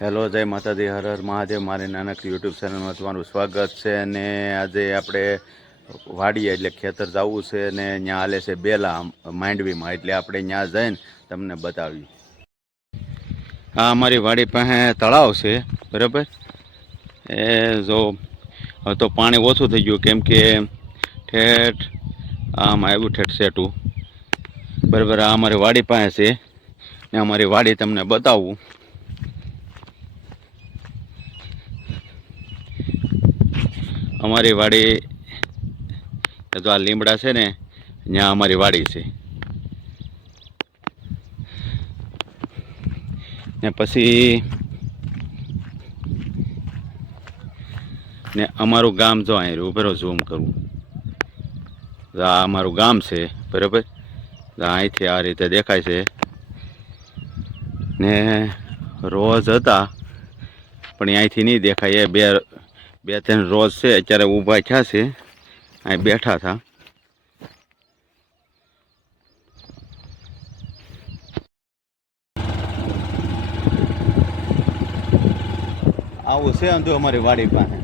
Hello, જય માતાજી, હર હર મહાદેવ. મારી નાનકડી યુટ્યુબ ચેનલમાં તમારું સ્વાગત છે અને આજે આપણે વાડીએ, એટલે ખેતર જવું છે અને ત્યાં હાલે છે બેલા માંડવીમાં. એટલે આપણે ત્યાં જઈને તમને બતાવ્યું આ અમારી વાડી પાસે તળાવ છે, બરાબર? એ જો, હવે તો પાણી ઓછું થઈ ગયું, કેમ કે ઠેઠ આમ આવ્યું, ઠેઠ સેટું બરાબર, આ અમારી વાડી પાસે છે. ને અમારી વાડી તમને બતાવું. અમારી વાડી તો આ લીમડા છે ને, ત્યાં અમારી વાડી છે. ને પછી, ને અમારું ગામ જો અહીં બરાબર ઝૂમ કરું. તો આ અમારું ગામ છે, બરાબર? અહીંથી આ રીતે દેખાય છે. ને રોજ હતા, પણ અહીંથી નહીં દેખાય, એ બે બે ત્રણ રોજ છે, અત્યારે ઊભા થયા છે. અહીં બેઠા હતા આવું છે અંધુ અમારી વાડી પાસે.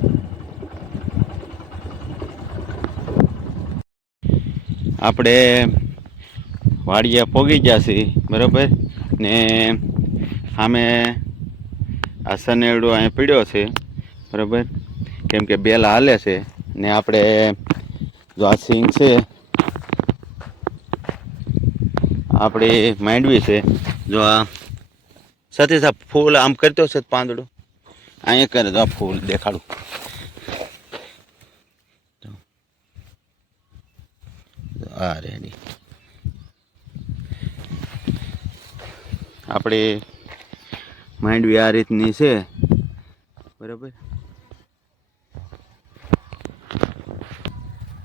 આપણે વાડીએ પોગી ગયા છીએ, બરાબર? ને સામે આ સનેડો અહીં પીડ્યો છે, બરાબર? કેમ કે બેલા હાલે છે ને આપણે જો આ સિંગ છે, આપણી માંડવી છે. જો આ સાથે સાથે ફૂલ આમ કરતો છે પાંદડું. અહીંયા કરે તો આ ફૂલ દેખાડું. આ રેડી આપણી માંડવી આ રીતની છે. બરાબર?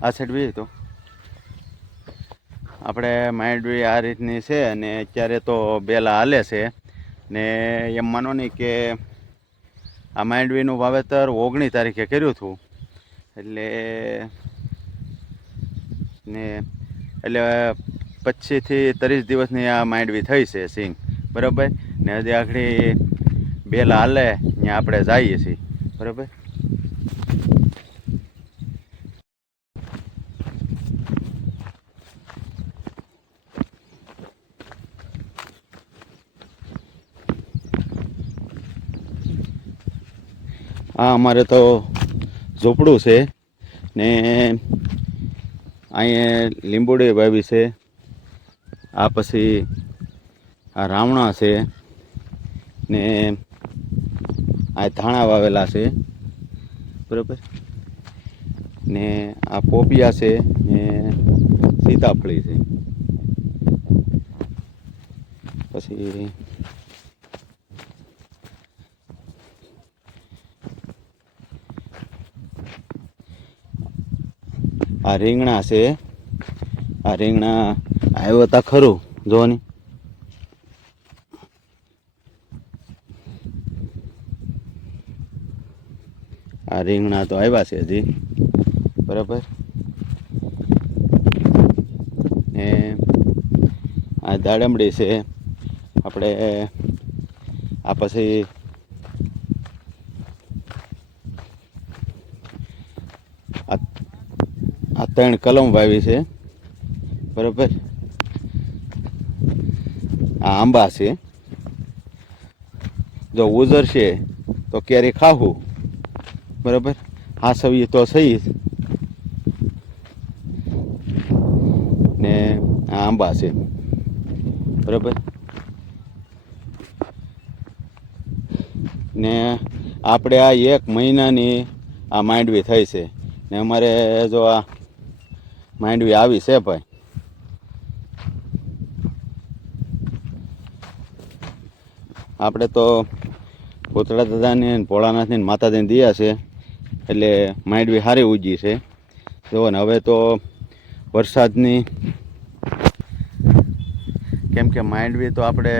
આ સાઈડ બી તો. આપણે માંડવી આ રીતની છે અને અત્યારે તો બેલા હાલે છે. ને એમ માનો નહીં કે આ માંડવીનું વાવેતર ઓગણીસ તારીખે કર્યું હતું. એટલે ને એટલે પચીસથી ત્રીસ દિવસની આ માંડવી થઈ છે સિંગ બરાબર? ને હજી આખડી બેલા હાલે ત્યાં આપણે જઈએ છીએ. બરાબર? આ અમારે તો ઝૂંપડું છે ને અહીંયા લીંબોડી વાવી છે. આ પછી આ રાવણા છે ને આ ધાણા વાવેલા છે. બરાબર? ને આ પોપિયા છે ને સીતાફળી છે. પછી આ રીંગણા છે. આ રીંગણા આવ્યો હતા ખરું, જોવાની. આ રીંગણા તો આવ્યા છે હજી. બરાબર. ને આ દાડમડી છે. આપણે આ પછી આ આ ત્રણ કલમ વાવી છે. બરાબર? આ આંબા છે. જો ઉજરશે તો કેરી ખાવું? બરાબર? હાસવીએ તો સહી ને આ આંબા છે. બરાબર? ને આપણે આ એક મહિનાની આ માંડવી થઈ છે. ને અમારે જો આ માંડવી આવી છે ભાઈ. આપણે તો પોતળા દાદાને ભોળાનાથની માતાજીને દિયા છે, એટલે માંડવી સારી ઉજી છે. જુઓ ને, હવે તો વરસાદની કેમ કે માંડવી તો આપણે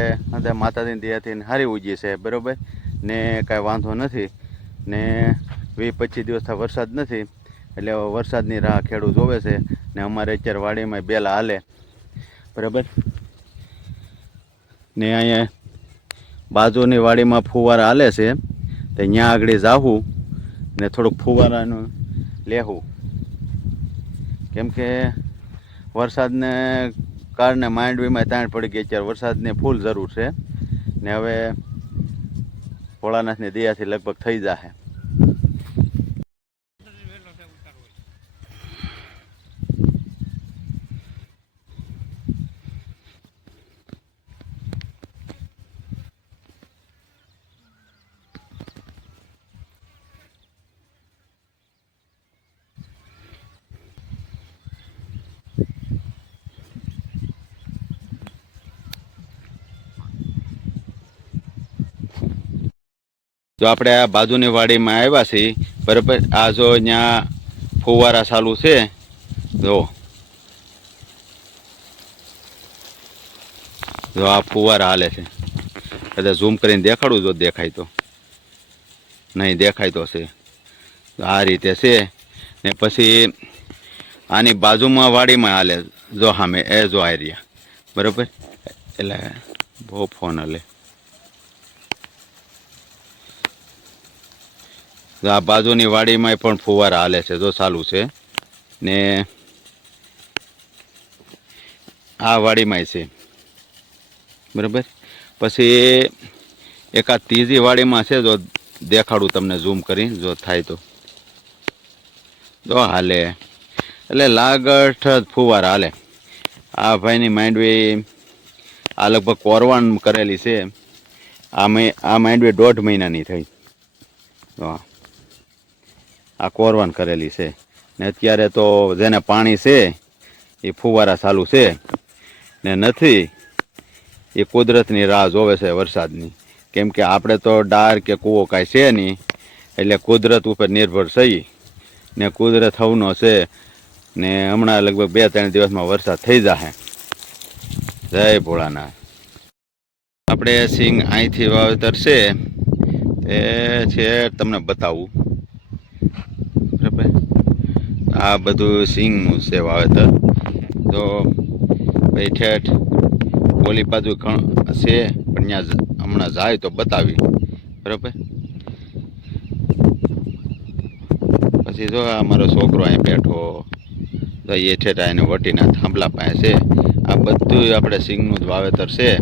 માતાજીની દયાથી સારી ઉજી છે, બરાબર? ને કાંઈ વાંધો નથી. ને વીસ પચીસ દિવસથી વરસાદ નથી. એટલે વરસાદની રાહ ખેડૂત જોવે છે ને અમારે અત્યારે વાડીમાં બેલા હાલે. બરાબર? ને અહીંયા બાજુની વાડીમાં ફુવારા હાલે છે. તો ત્યાં આગળ જાવું ને થોડુંક ફુવારાનું લેવું કેમ કે વરસાદને કારણે માંડવીમાં તાણ પડી ગઈ અત્યારે વરસાદની ફૂલ જરૂર છે. ને હવે ભોળાનાથની દયાથી લગભગ થઈ જશે જો આપણે આ બાજુની વાડીમાં આવ્યા છીએ, બરાબર, આ જો અહીંયા ફુવારા ચાલુ છે, જો. જો આ ફુવારા હાલે છે. કદાચ ઝૂમ કરીને દેખાડું જો દેખાય તો. નહીં, દેખાય તો છે. આ રીતે છે. ને પછી આની બાજુમાં વાડીમાં હાલે, જો સામે, એ જો આ રહ્યા. બરાબર? એટલે બહુ ફોન હાલે તો આ બાજુની વાડીમાં પણ ફુવારા હાલે છે, જો ચાલુ છે. ને આ વાડીમાંય છે. બરાબર? પછી એકાદ ત્રીજી વાડીમાં છે, જો દેખાડું તમને ઝૂમ કરી, જો થાય તો. જો હાલે. એટલે લાગઠ જ ફુવારા હાલે. આ ભાઈની માંડવી આ લગભગ કોરવાન કરેલી છે. આ મેં આ માંડવી દોઢ મહિનાની થઈ. જો આ. કોરવાન કરેલી છે. ને અત્યારે તો જેને પાણી છે, એ ફુવારા ચાલુ છે. ને નથી, એ કુદરતની રાહ જોવે છે વરસાદની. કેમ કે આપણે તો ડાર કે કૂવો કાંઈ છે નહીં, એટલે કુદરત ઉપર નિર્ભર થઈ ને કુદરત હવનો છે, ને હમણાં લગભગ બે ત્રણ દિવસમાં વરસાદ થઈ જશે જય ભોળાનાથ. આપણે સિંગ અહીંથી વાવેતર છે, એ છે, તમને બતાવું. આ બધું સિંગનું છે વાવેતર તો. ભાઈ ઠેઠ ઓલી બાજુ ઘણ છે પણ ત્યાં હમણાં જાય તો બતાવી. બરાબર? પછી જો આ મારો છોકરો અહીં બેઠો, તો એ ઠેઠ એને વટીના થાંભલા પાસે છે. આ બધું આપણે સિંગનું જ વાવેતર છે.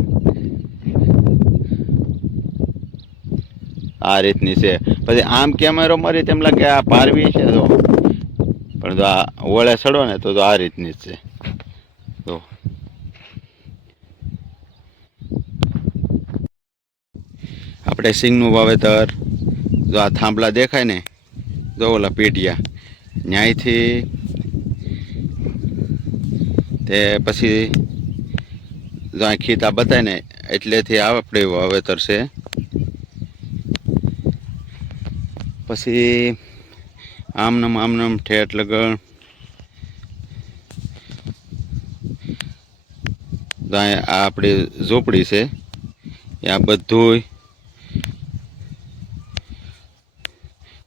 આ રીતની છે. પછી આમ કેમેરો મારી તેમ લાગે આ પારવી છે તો. પણ જો આ ઓળે ચડો ને તો આ રીતની જ છે. તો આપણે સિંગનું વાવેતર, જો આ થાંભલા દેખાય ને, જો ઓલા પેટિયા ન્યાયથી તે પછી જો આ ખીતા બતાય ને એટલેથી આપણે વાવેતર છે. પછી આમનમ આમનમ ઠેઠ લગણ આ આપણી ઝૂંપડી છે. એ આ બધું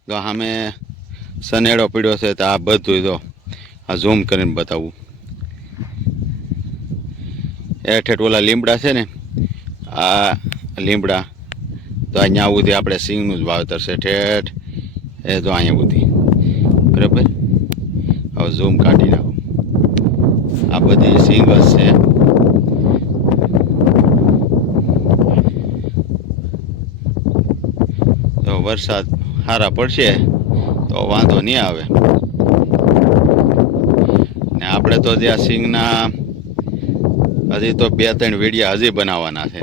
તો સામે સનેડો પીડ્યો છે, તો આ બધું જો આ ઝૂમ કરીને બતાવું. એ ઠેઠ ઓલા લીમડા છે ને, આ લીમડા. તો અહીંયા સુધી આપણે સિંગનું જ વાવતર છે ઠેઠ. એ જો અહીંયા સુધી. બરાબર હવે ઝૂમ કાઢી નાખો. આ બધી સિંગ જ છે. તો વરસાદ સારા પડશે, તો વાંધો નહીં આવે. ને આપણે તો ત્યાં સિંગના હજી તો બે ત્રણ વીડિયા હજી બનાવવાના છે.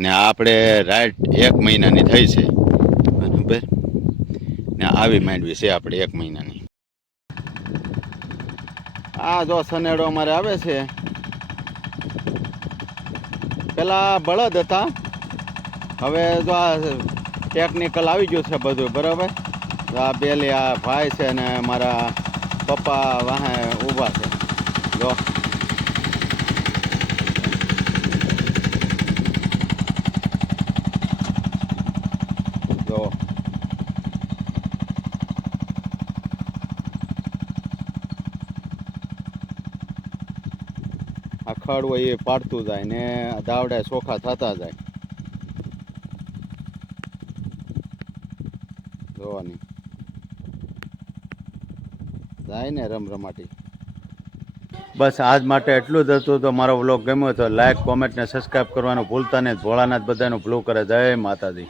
ને આપણે રાઈટ એક મહિનાની થઈ છે. ને આવી માંડવી છે આપણે એક મહિનાની. આ જો સનેડો અમારે આવે છે. પેલા બળદ હતા. હવે જો આ ટેકનિકલ આવી ગયું છે બધું, બરાબર? આ પેલી આ ભાઈ છે ને મારા પપ્પા વાહે ઊભા છે. જો. ખાડ હોય એ પાડતું જાય ને દાવડા ચોખા થતા જાય. જોવાની. જાય ને રમ રમાટી બસ આજ માટે એટલું જ હતું. તો મારો વ્લોગ ગમ્યો હતો લાઇક કોમેન્ટ ને સબસ્ક્રાઈબ કરવાનું ભૂલતા નહીં. ભોળાનાથ બધાનું ભૂલું કરે. જય માતાજી.